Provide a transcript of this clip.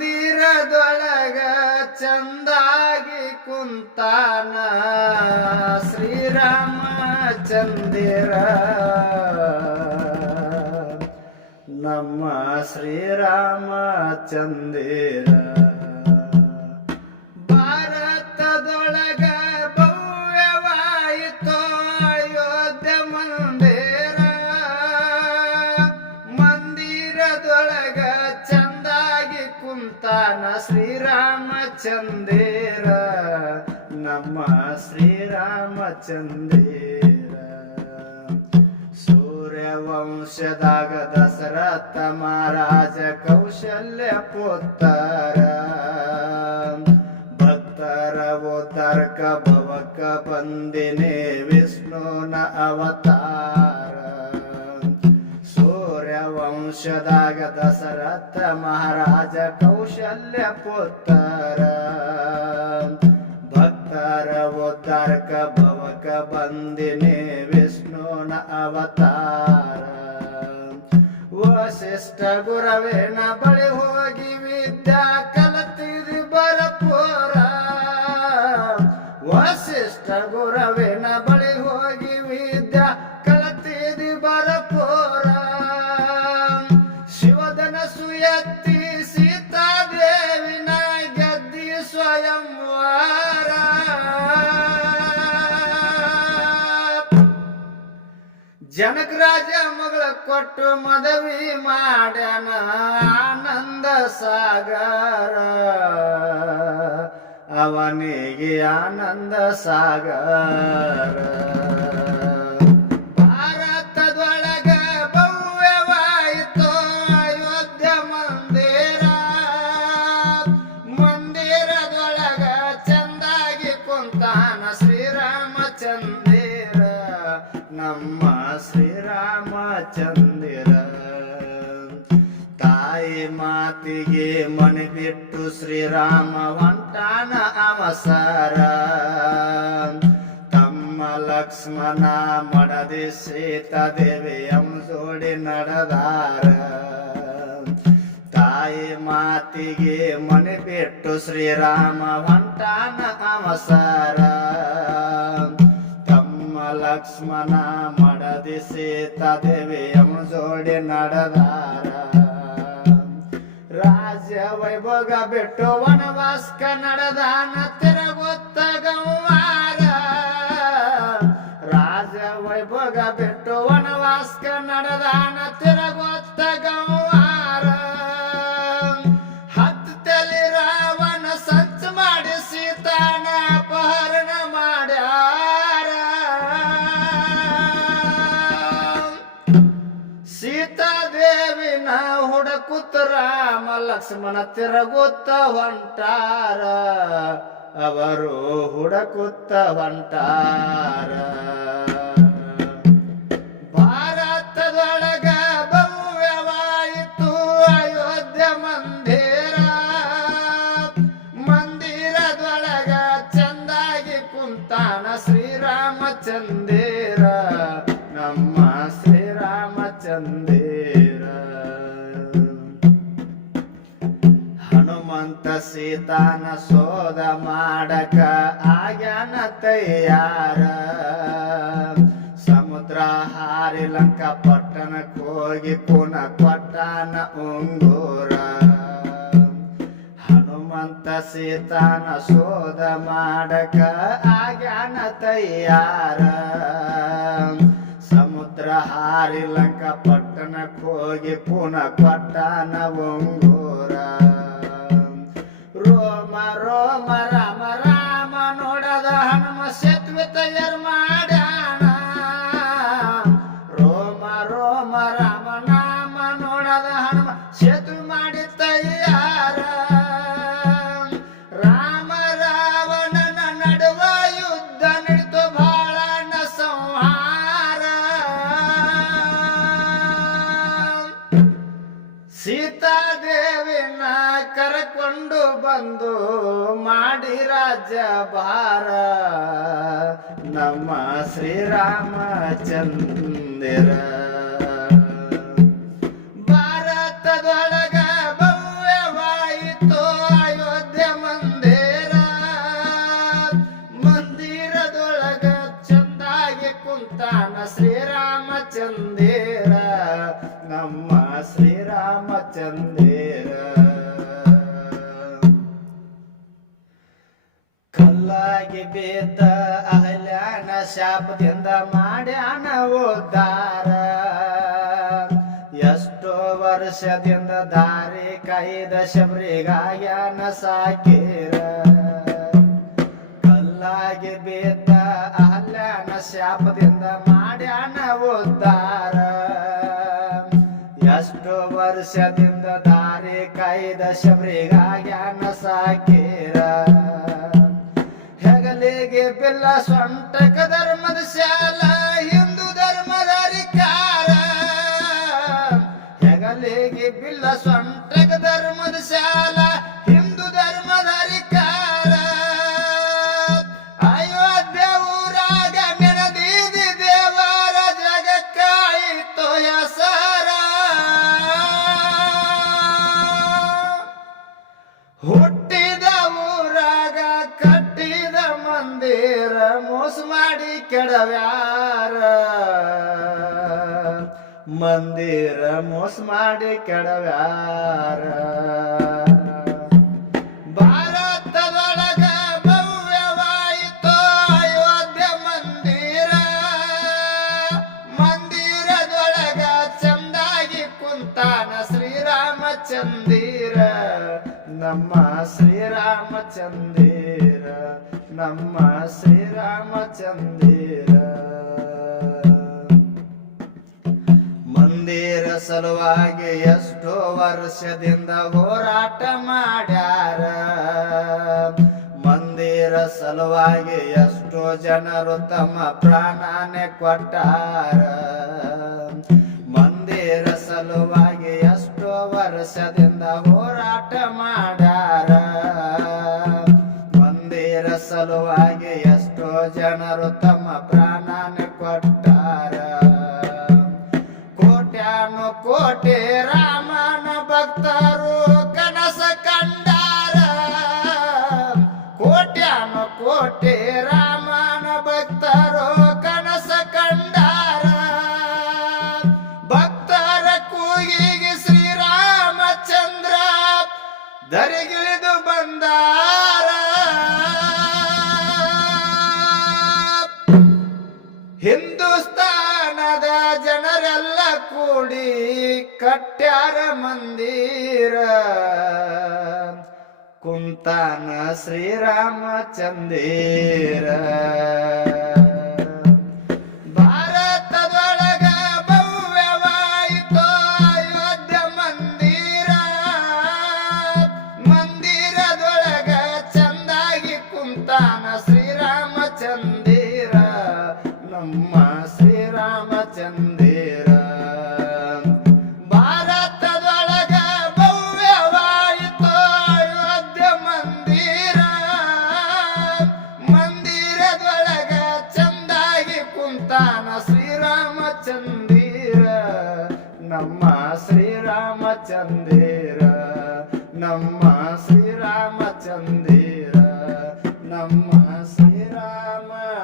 ಮಂದಿರದೊಳಗ ಚಂದಾಗಿ ಕುಂತಾನ. ಶ್ರೀರಾಮ ಚಂದಿರ. ನಮ್ಮ ಶ್ರೀರಾಮ ಚಂದಿರ. ಶ್ರೀರಾಮಚಂದಿರ ಸೂರ್ಯವಂಶದಾಗ ದಶರಥ ಮಹಾರಾಜ ಕೌಶಲ್ಯ ಪುತ್ರ ಭಕ್ತರ ತರ್ಕ ಭವಕ ಬಂದಿನಿ ವಿಷ್ಣುನ ಅವತಾರ. ಸೂರ್ಯವಂಶದಾಗ ದಶರಥ ಮಹಾರಾಜ ಕೌಶಲ್ಯ ಪುತ್ರ ಭಕ್ತರ ಉದ್ಧಾರಕ ಭವಕ ಬಂದಿನಿ ವಿಷ್ಣುನ ಅವತಾರ. ವಸಿಷ್ಠ ನಾ ಬಳಿ ಹೋಗಿ ವಿದ್ಯಾ ಸ್ವಯಂವರ ಜನಕ ರಾಜ ಮಗಳ ಕೊಟ್ಟು ಮದವಿ ಮಾಡ್ಯಾನ ಆನಂದ ಸಾಗರ. ಅವನಿಗೆ ಆನಂದ ಸಾಗರ. ಶ್ರೀರಾಮಚಂದಿರ ತಾಯಿ ಮಾತಿಗೆ ಮನೆ ಬಿಟ್ಟು ಶ್ರೀರಾಮ ವಂಟಾನ ಅವಸರ. ತಮ್ಮ ಲಕ್ಷ್ಮಣ ಮಡದಿ ಸೀತಾದೇವಿ ಜೋಡಿ ನಡೆದಾರ. ತಾಯಿ ಮಾತಿಗೆ ಮನೆ ಬಿಟ್ಟು ಶ್ರೀರಾಮ ವಂಟಾನ ಅವಸರ. ಲಕ್ಷ್ಮಣ ಮಡದಿ ಸೀತಾದೇವಿ ಜೋಡಿ ನಡೆದಾರ. ರಾಜ ವೈಭೋಗ ಬಿಟ್ಟು ವನವಾಸ್ಕ ನಡೆದಾನ ಹುಡಕುತ್ತ ರಾಮ ಲಕ್ಷ್ಮಣ ತಿರುಗುತ್ತ ಹೊಂಟಾರ ಅವರು ಹುಡಕುತ್ತ ಹೊಂಟಾರ. ಸೀತಾನ ಸೋದ ಮಾಡಕ ಆಗ್ಯಾನ ತಯ್ಯಾರ ಸಮುದ್ರ ಹಾರಿ ಲಂಕ ಪಟ್ಟಣಕ್ಕೆ ಹೋಗಿ ಪುನಃ ಕೊಟ್ಟಾನ ಉಂಗೂರ. ಹನುಮಂತ ಸೀತಾನ ಸೋದ ಮಾಡಕ ಆಗ್ಯಾನ ತಯ್ಯಾರ ಸಮುದ್ರ ಹಾರಿ ಲಂಕ ಪಟ್ಟಣಕ್ಕೆ ಹೋಗಿ ಪುನಃ ಕೊಟ್ಟಾನ ಉಂಗೂರ. ರೋಮ ರೋಮ ನಮ ನಮ್ಮ ಶ್ರೀರಾಮಚಂದಿರ ಕಲ್ಲಾಗಿ ಬೇತ ಅಹಲ್ಯಾನ ಶಾಪದಿಂದ ಮಾಡ್ಯಾಣ ಉದ್ದಾರ. ಎಷ್ಟೋ ವರ್ಷದಿಂದ ದಾರಿ ಕೈದ ಶಬರಿಗಾಯನ ಸಾಕೀರ. ಕಲ್ಲಾಗಿ ಬೇತ ಅಹಲ್ಯಾನ ಶಾಪದಿಂದ ಮಾಡ್ಯಾಣ ಉದ್ದಾರ. ಎಷ್ಟು ವರ್ಷದಿಂದ ದಾರಿ ಕೈದ ಶಬರಿಗಾಯನ ಸಾಕೀರ. ಬಿಲ್ಲ ಸೊಂಟಕ ಧರ್ಮದ ಕೆಡವ್ಯಾರ? ಮಂದಿರ ಮೋಸ ಮಾಡಿ ಕೆಡವ್ಯಾರ? ಭಾರತದೊಳಗ ಭವ್ಯವಾಯಿತು ಅಯೋಧ್ಯ ಮಂದಿರ. ಮಂದಿರದೊಳಗ ಚಂದಾಗಿ ಕುಂತಾನ ಶ್ರೀರಾಮಚಂದಿರ ನಮ್ಮ ಶ್ರೀರಾಮಚಂದಿರ ನಮ್ಮ ಶ್ರೀರಾಮಚಂದಿರ ಮಂದಿರ ಸಲುವಾಗಿ ಎಷ್ಟೋ ವರ್ಷದಿಂದ ಹೋರಾಟ ಮಾಡ್ಯಾರ. ಮಂದಿರ ಸಲುವಾಗಿ ಎಷ್ಟೋ ಜನರು ತಮ್ಮ ಪ್ರಾಣನೆ ಕೊಟ್ಟಾರ. ಮಂದಿರ ಸಲುವಾಗಿ ಎಷ್ಟೋ ವರ್ಷದಿಂದ ಜನರು ತಮ್ಮ ಪ್ರಾಣನ ಕೊಟ್ಟಾರ. ಕೋಟ್ಯಾನು ಕೋಟಿ ರಾಮನ ಭಕ್ತರು ಕನಸ ಕಂಡಾರ. ಕೋಟ್ಯಾನು ಕೋಟಿ ರಾಮನ ಭಕ್ತರು ಕನಸ ಕಂಡಾರ. ಭಕ್ತರ ಕೂಗಿಗೆ ಶ್ರೀರಾಮಚಂದ್ರ. ದರಿಗಿಳಿದು ಕೂಡಿ ಕಟ್ಯಾರ ಮಂದಿರ. ಕುಂತಾನ ಶ್ರೀರಾಮಚಂದಿರ ಭಾರತದೊಳಗ ಭವ್ಯವಾಯಿತು ಅಯೋಧ್ಯ ಮಂದಿರ. ಮಂದಿರದೊಳಗ ಚಂದಾಗಿ ಕುಂತಾನ ಶ್ರೀರಾಮಚಂದಿರ ಶ್ರೀರಾಮಚಂದಿರ ನಮ್ಮ ಶ್ರೀರಾಮ ಚಂದೀರ ನಮ್ಮ ಶ್ರೀರಾಮ ಚಂದೀರ ನಮ್ಮ ಶ್ರೀರಾಮಚಂದಿರ